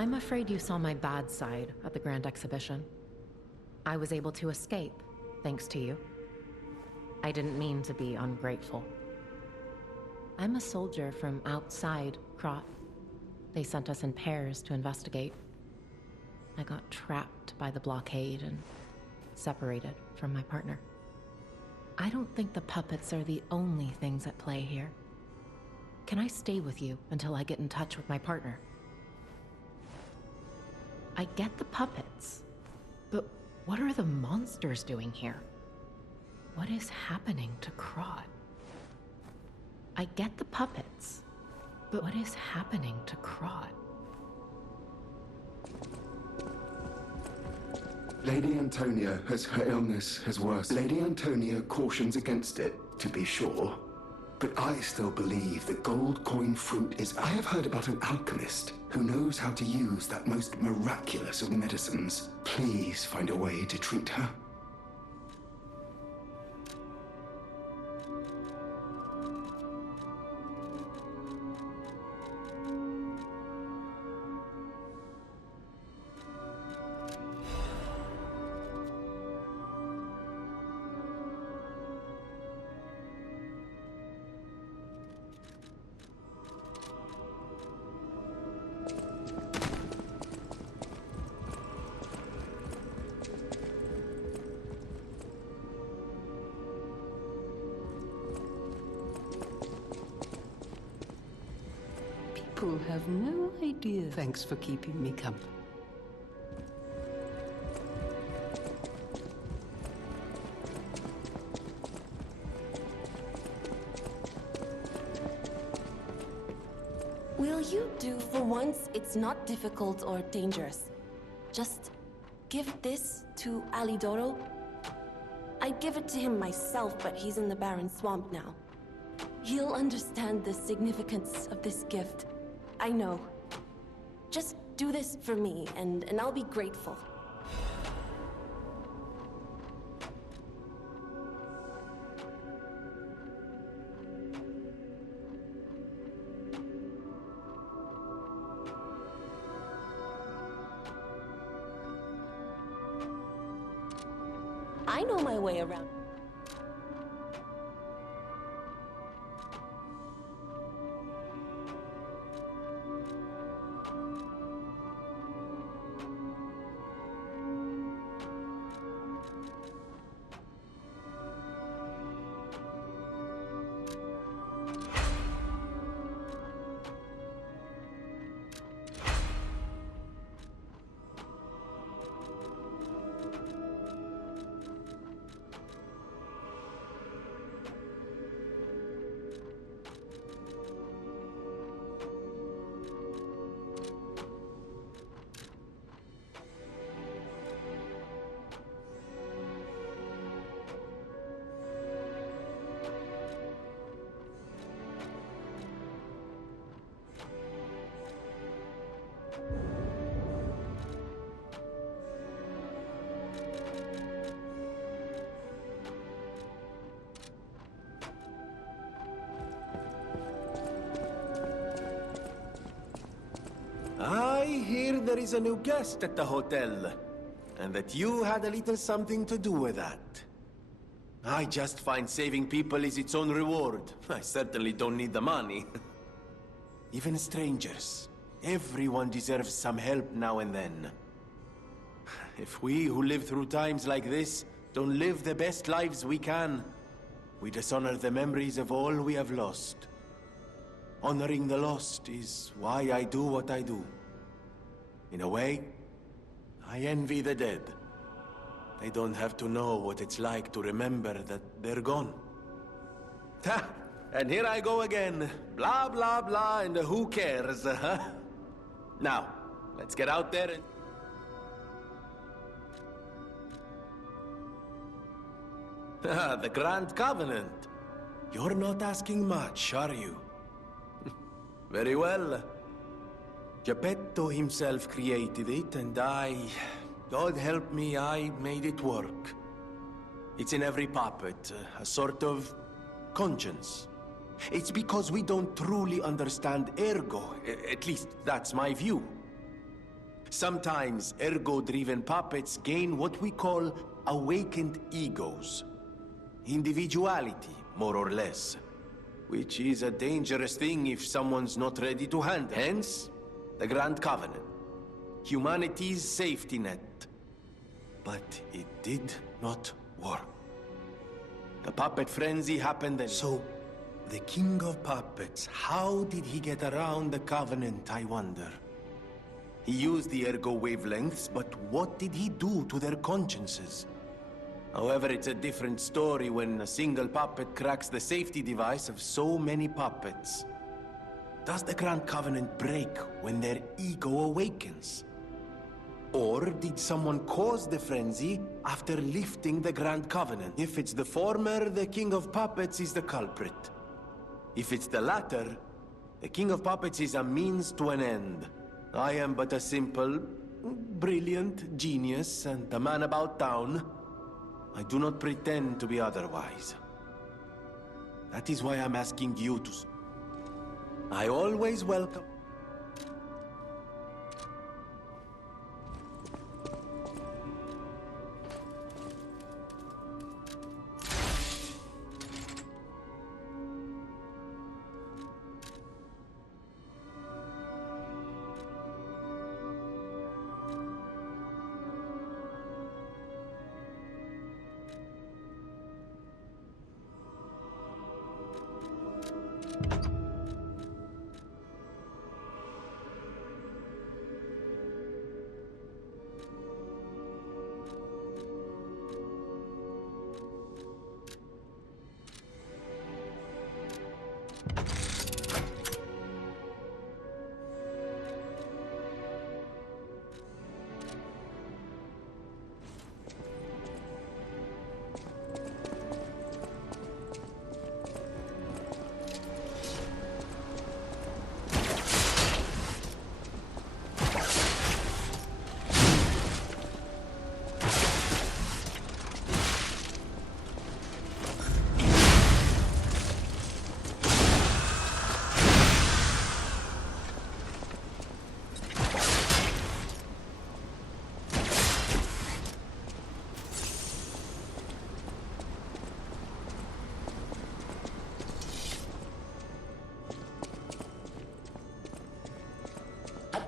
I'm afraid you saw my bad side at the Grand Exhibition. I was able to escape, thanks to you. I didn't mean to be ungrateful. I'm a soldier from outside Krat. They sent us in pairs to investigate. I got trapped by the blockade and separated from my partner. I don't think the puppets are the only things at play here. Can I stay with you until I get in touch with my partner? I get the puppets, but what are the monsters doing here? What is happening to Krat? I get the puppets, but what is happening to Krat? Lady Antonia her illness has worsened. Lady Antonia cautions against it, to be sure. But I still believe the gold coin fruit is... I have heard about an alchemist who knows how to use that most miraculous of medicines. Please find a way to treat her. People have no idea. Thanks for keeping me company. Will you do? For once, it's not difficult or dangerous. Just give this to Alidoro. I'd give it to him myself, but he's in the Barren Swamp now. He'll understand the significance of this gift. I know. Just do this for me, and I'll be grateful. I know my way around. I hear there is a new guest at the hotel, and that you had a little something to do with that. I just find saving people is its own reward. I certainly don't need the money. Even strangers. Everyone deserves some help now and then. If we who live through times like this don't live the best lives we can, we dishonor the memories of all we have lost. Honoring the lost is why I do what I do. In a way, I envy the dead. They don't have to know what it's like to remember that they're gone. Ha! And here I go again. Blah, blah, blah, and who cares, huh? Now, let's get out there and... Ah, the Grand Covenant. You're not asking much, are you? Very well. Geppetto himself created it, and God help me, I made it work. It's in every puppet, a sort of conscience. It's because we don't truly understand Ergo, at least that's my view. Sometimes ergo-driven puppets gain what we call awakened egos. Individuality, more or less. Which is a dangerous thing if someone's not ready to handle. Hence, the Grand Covenant. Humanity's safety net. But it did not work. The puppet frenzy happened and... So, the King of Puppets, how did he get around the Covenant, I wonder? He used the ergo wavelengths, but what did he do to their consciences? However, it's a different story when a single puppet cracks the safety device of so many puppets. Does the Grand Covenant break when their ego awakens? Or did someone cause the frenzy after lifting the Grand Covenant? If it's the former, the King of Puppets is the culprit. If it's the latter, the King of Puppets is a means to an end. I am but a simple, brilliant genius and a man about town. I do not pretend to be otherwise. That is why I'm asking you to... I always welcome...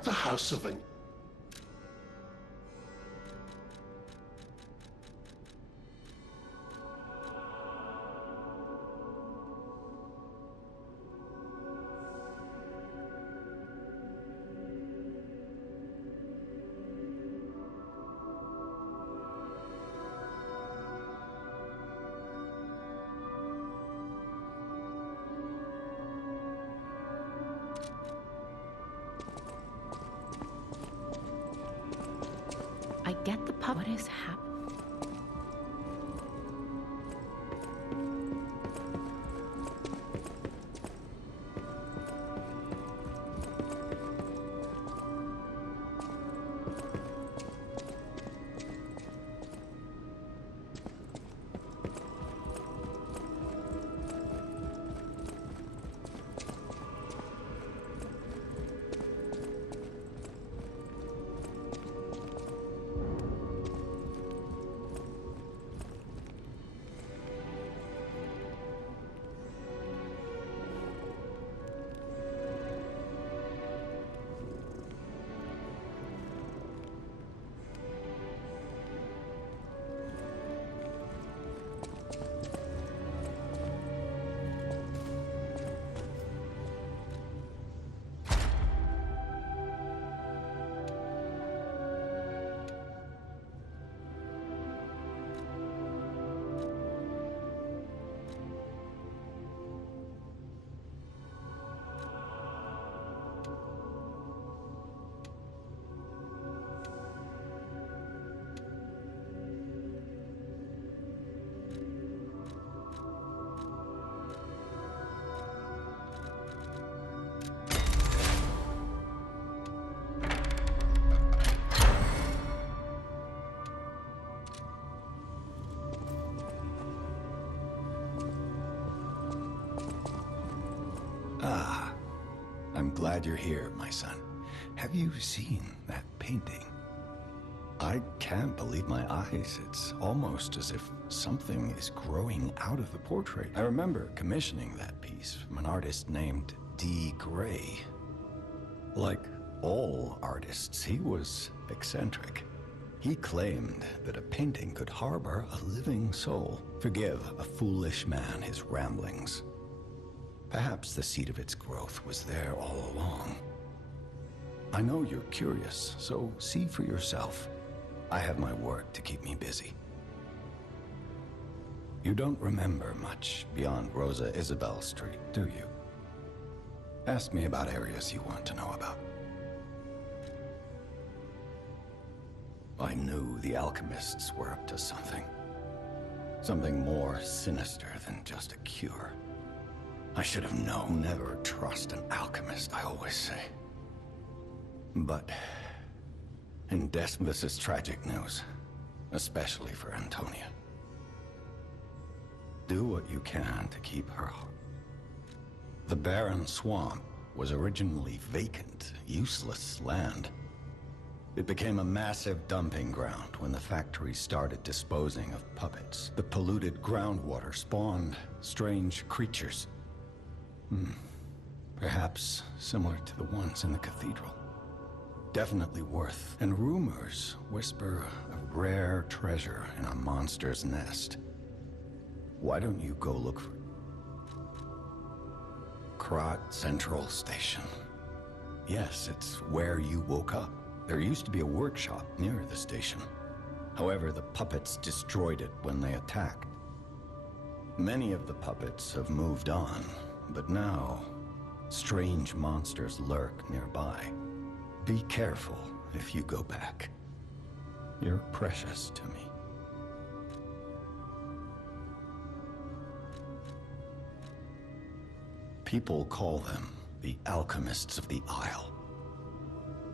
The House of an... I get the pup. What is happening? Ah, I'm glad you're here, my son. Have you seen that painting. I can't believe my eyes. It's almost as if something is growing out of the portrait. I remember commissioning that piece from an artist named D. Gray. Like all artists, he was eccentric. He claimed that a painting could harbor a living soul. Forgive a foolish man his ramblings. Perhaps the seed of its growth was there all along. I know you're curious, so see for yourself. I have my work to keep me busy. You don't remember much beyond Rosa Isabel Street, do you? Ask me about areas you want to know about. I knew the alchemists were up to something. Something more sinister than just a cure. I should have known. Never trust an alchemist, I always say. But in death, this is tragic news, especially for Antonia. Do what you can to keep her heart. The barren swamp was originally vacant, useless land. It became a massive dumping ground when the factory started disposing of puppets. The polluted groundwater spawned strange creatures. Perhaps similar to the ones in the cathedral. Definitely worth. And rumors whisper of rare treasure in a monster's nest. Why don't you go look for Krat Central Station? Yes, it's where you woke up. There used to be a workshop near the station. However, the puppets destroyed it when they attacked. Many of the puppets have moved on, but now strange monsters lurk nearby. Be careful if you go back. You're precious to me. People call them the Alchemists of the Isle.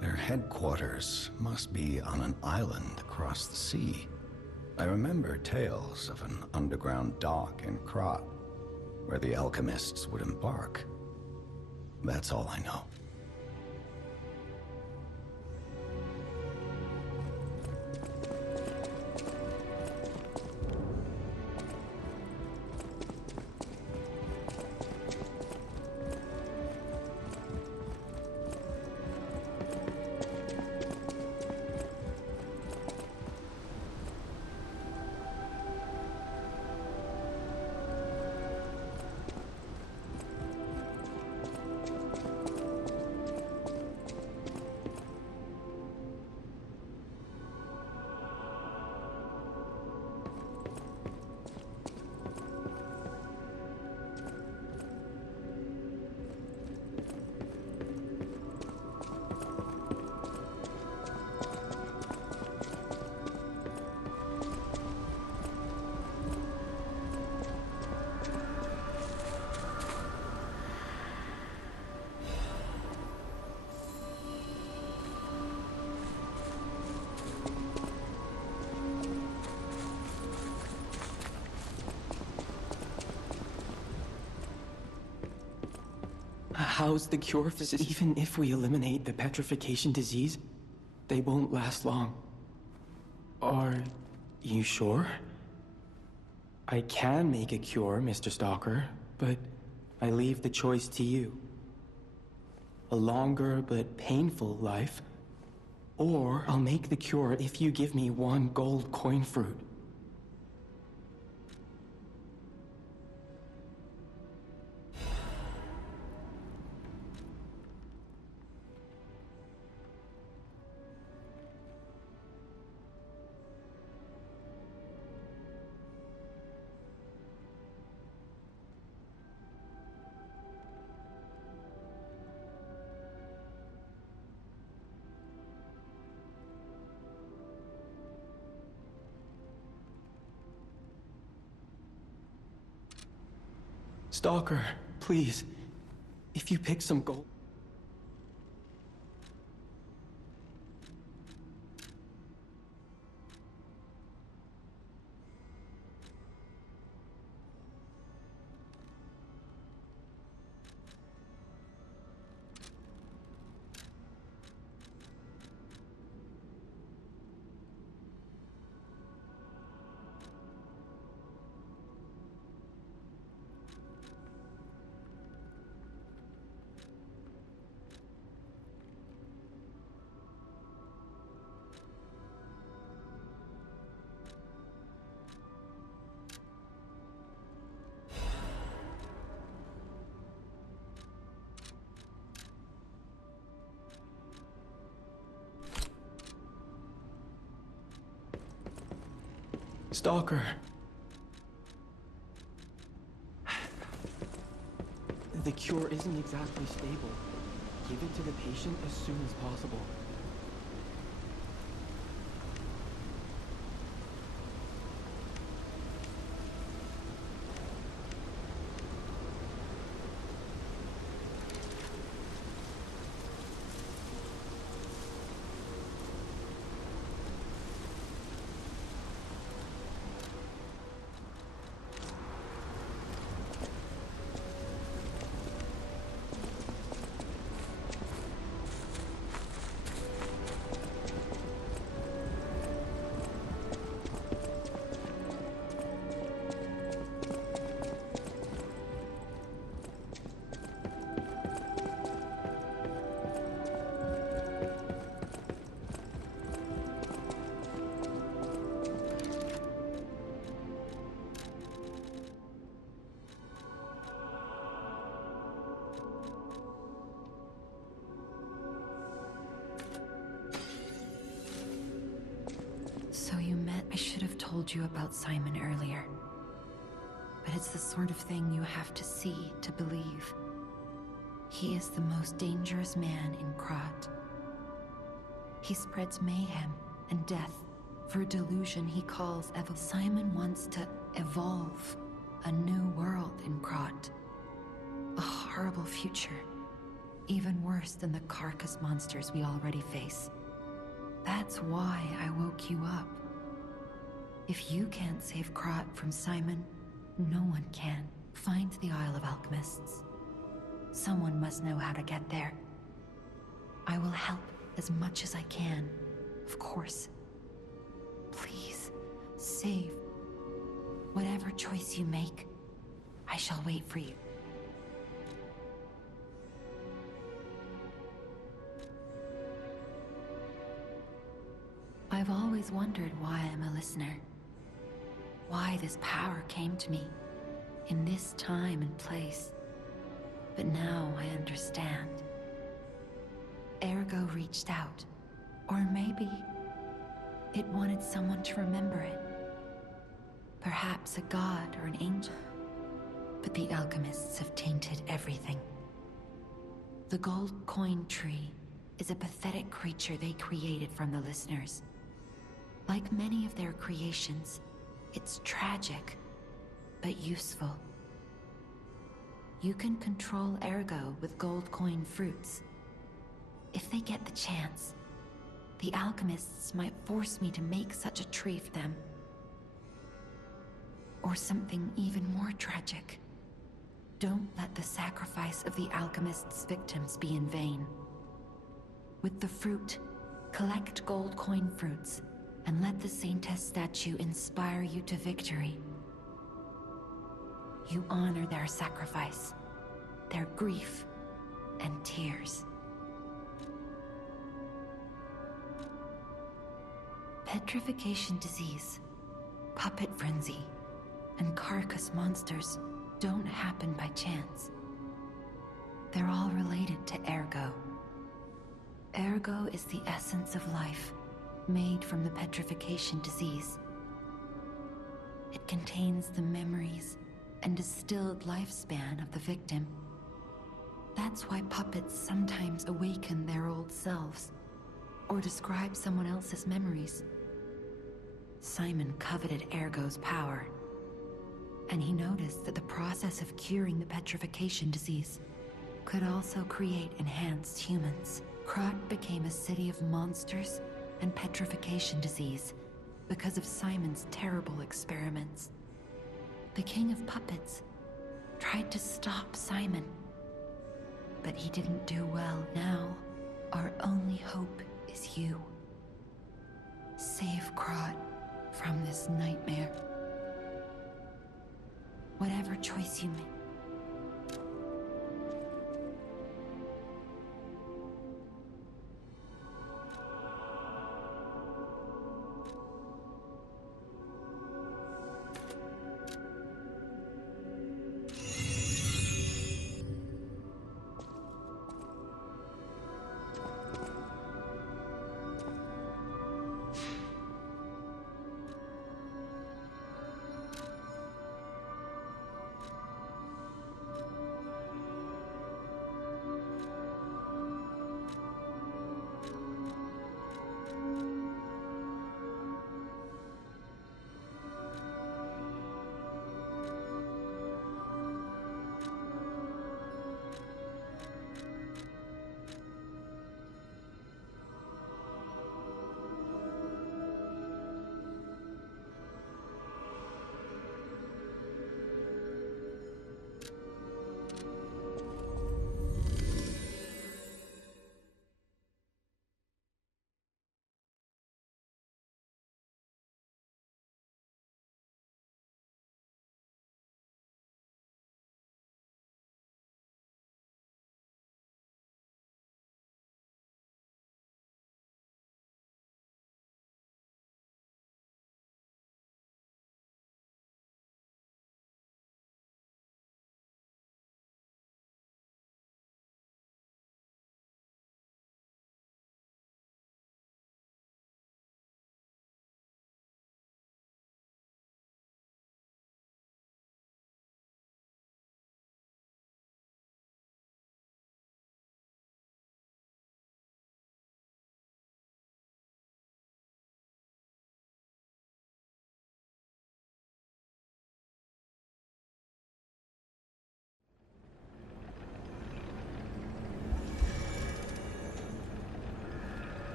Their headquarters must be on an island across the sea. I remember tales of an underground dock in Krat, where the alchemists would embark. That's all I know. How's the cure for this? Even if we eliminate the petrification disease, they won't last long. Are you sure? I can make a cure, Mr. Stalker, but I leave the choice to you. A longer but painful life, or I'll make the cure if you give me one gold coin fruit. Stalker, please, if you pick some gold... Stalker. The cure isn't exactly stable. Give it to the patient as soon as possible. So you met... I should have told you about Simon earlier. But it's the sort of thing you have to see to believe. He is the most dangerous man in Krat. He spreads mayhem and death for a delusion he calls evil. Simon wants to evolve a new world in Krat. A horrible future. Even worse than the carcass monsters we already face. That's why I woke you up. If you can't save Krat from Simon, no one can. Find the Isle of Alchemists. Someone must know how to get there. I will help as much as I can, of course. Please, save. Whatever choice you make, I shall wait for you. I've always wondered why I'm a listener. Why this power came to me, in this time and place. But now I understand. Ergo reached out. Or maybe it wanted someone to remember it. Perhaps a god or an angel. But the alchemists have tainted everything. The gold coin tree is a pathetic creature they created from the listeners. Like many of their creations, it's tragic, but useful. You can control Ergo with gold coin fruits. If they get the chance, the alchemists might force me to make such a tree for them. Or something even more tragic. Don't let the sacrifice of the alchemists' victims be in vain. With the fruit, collect gold coin fruits, and let the Saintess statue inspire you to victory. You honor their sacrifice, their grief, and tears. Petrification disease, puppet frenzy, and carcass monsters don't happen by chance. They're all related to Ergo. Ergo is the essence of life, made from the petrification disease. It contains the memories and distilled lifespan of the victim. That's why puppets sometimes awaken their old selves, or describe someone else's memories. Simon coveted Ergo's power, and he noticed that the process of curing the petrification disease could also create enhanced humans. Krat became a city of monsters and petrification disease because of Simon's terrible experiments. The King of Puppets tried to stop Simon, but he didn't do well. Now, our only hope is you. Save Krat from this nightmare. Whatever choice you make.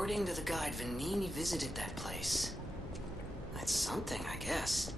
According to the guide, Vanini visited that place. That's something, I guess.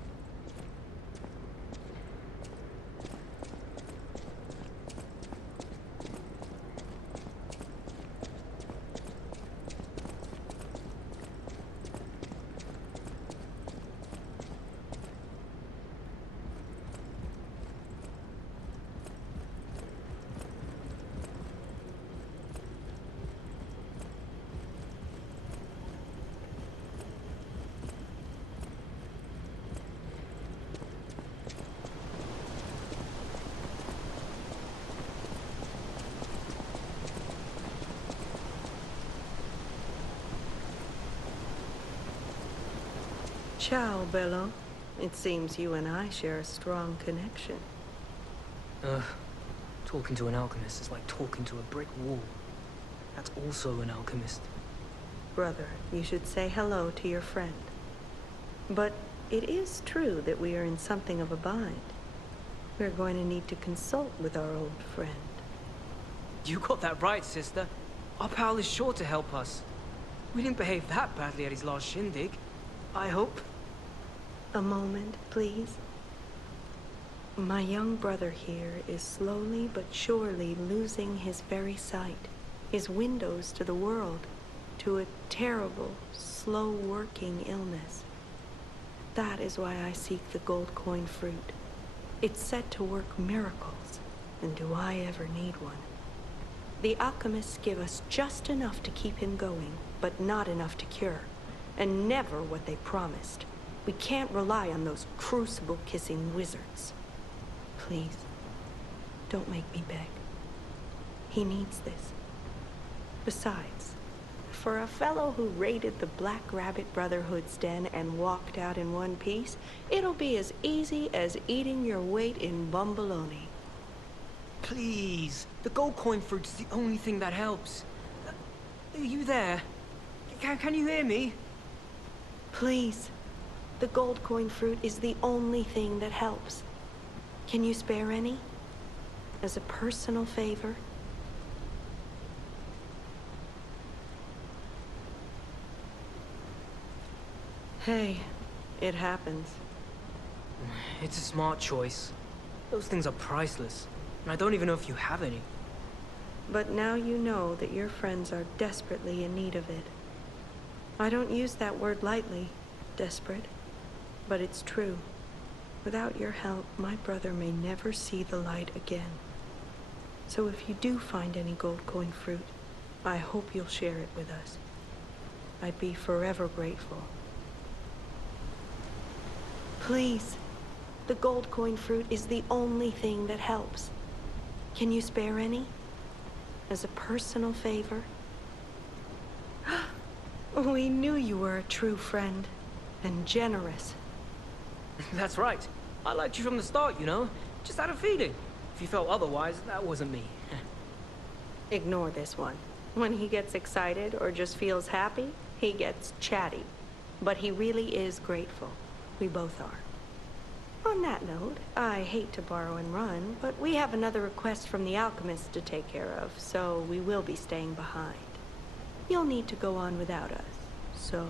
Ciao, Bello. It seems you and I share a strong connection. Talking to an alchemist is like talking to a brick wall. That's also an alchemist. Brother, you should say hello to your friend. But it is true that we are in something of a bind. We're going to need to consult with our old friend. You got that right, sister. Our pal is sure to help us. We didn't behave that badly at his last shindig, I hope. A moment, please. My young brother here is slowly but surely losing his very sight, his windows to the world, to a terrible, slow-working illness. That is why I seek the gold coin fruit. It's said to work miracles, and do I ever need one? The alchemists give us just enough to keep him going, but not enough to cure, and never what they promised. We can't rely on those crucible-kissing wizards. Please, don't make me beg. He needs this. Besides, for a fellow who raided the Black Rabbit Brotherhood's den and walked out in one piece, it'll be as easy as eating your weight in bumbaloni. Please, the gold coin fruit is the only thing that helps. Are you there? Can you hear me? Please. The gold coin fruit is the only thing that helps. Can you spare any? As a personal favor? Hey, it happens. It's a smart choice. Those things are priceless, and I don't even know if you have any. But now you know that your friends are desperately in need of it. I don't use that word lightly, desperate. But it's true. Without your help, my brother may never see the light again. So if you do find any gold coin fruit, I hope you'll share it with us. I'd be forever grateful. Please. The gold coin fruit is the only thing that helps. Can you spare any? As a personal favor? We knew you were a true friend. And generous. That's right. I liked you from the start, you know? Just had a feeling. If you felt otherwise, that wasn't me. Ignore this one. When he gets excited or just feels happy, he gets chatty. But he really is grateful. We both are. On that note, I hate to borrow and run, but we have another request from the alchemist to take care of, so we will be staying behind. You'll need to go on without us, so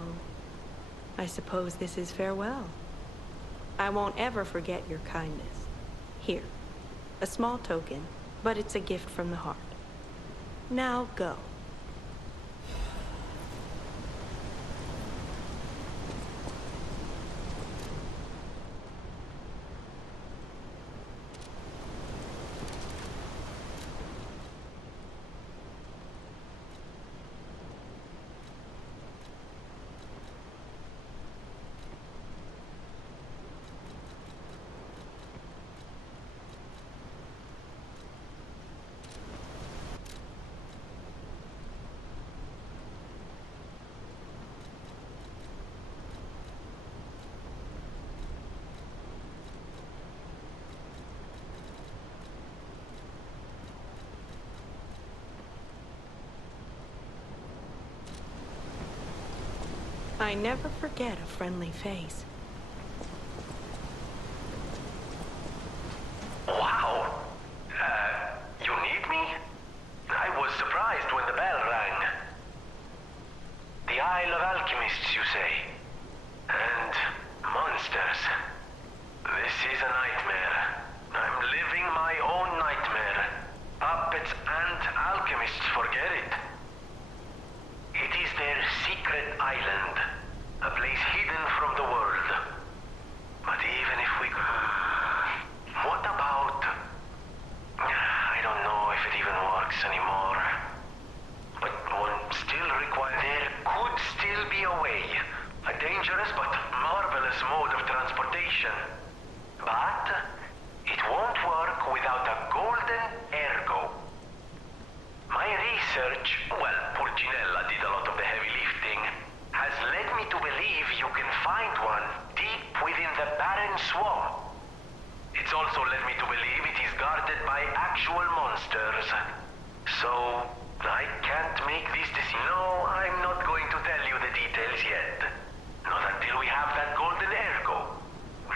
I suppose this is farewell. I won't ever forget your kindness. Here, a small token, but it's a gift from the heart. Now go. I never forget a friendly face. Wow! You need me? I was surprised when the bell rang. Isle of Alchemists, you say? And monsters. This is a nightmare. I'm living my own nightmare. Puppets and alchemists forget it. It is their secret island. A place hidden from the world. But even if we... What about... I don't know if it even works anymore. But one still requires... There could still be a way. A dangerous but marvelous mode of transportation. But it won't work without a golden ergo. My research, well, Purginella did a lot of the heavy lifting, has led me to believe you can find one deep within the barren swamp. It's also led me to believe it is guarded by actual monsters. So, I can't make this decision. No, I'm not going to tell you the details yet. Not until we have that golden ergo.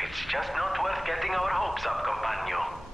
It's just not worth getting our hopes up, compagno.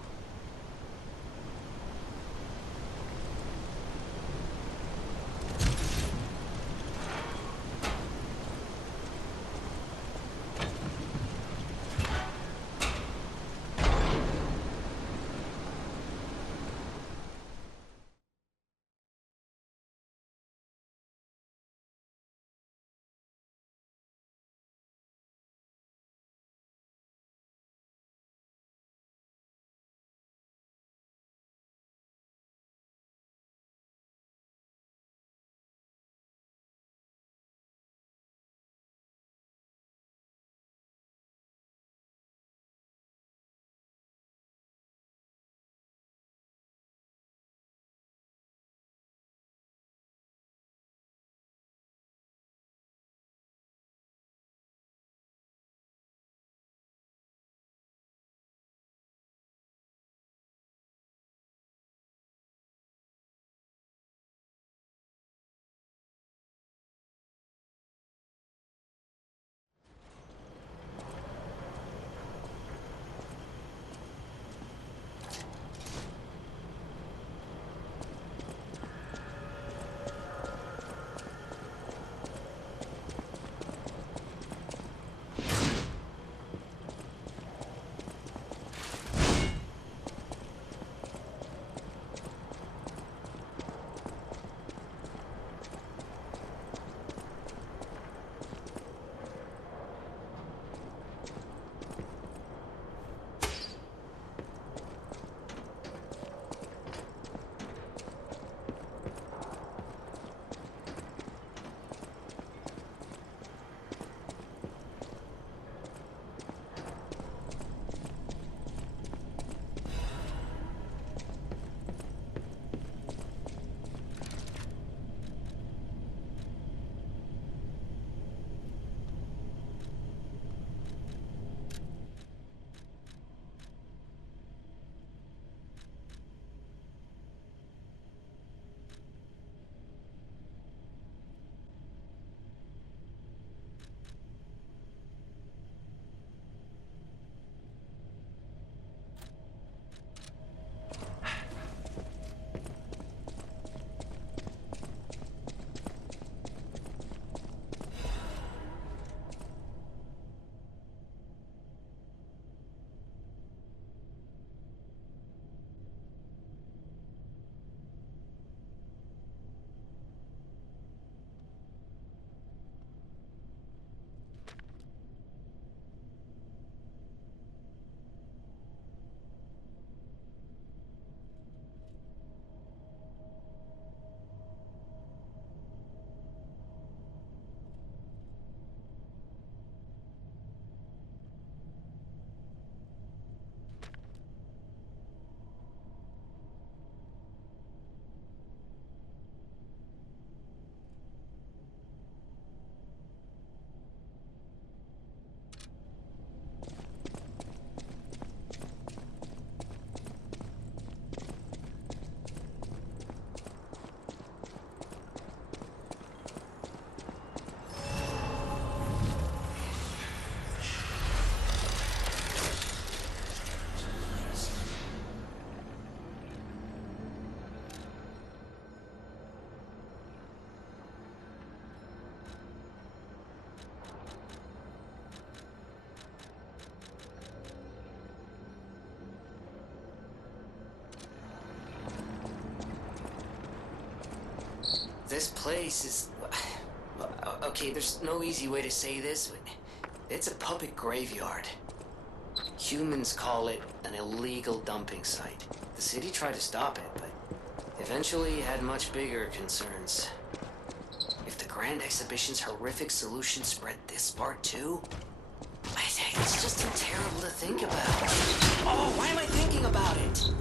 This place is... Okay, there's no easy way to say this, but it's a puppet graveyard. Humans call it an illegal dumping site. The city tried to stop it, but eventually had much bigger concerns. If the Grand Exhibition's horrific solution spread this far too, it's just too terrible to think about. Oh, why am I thinking about it?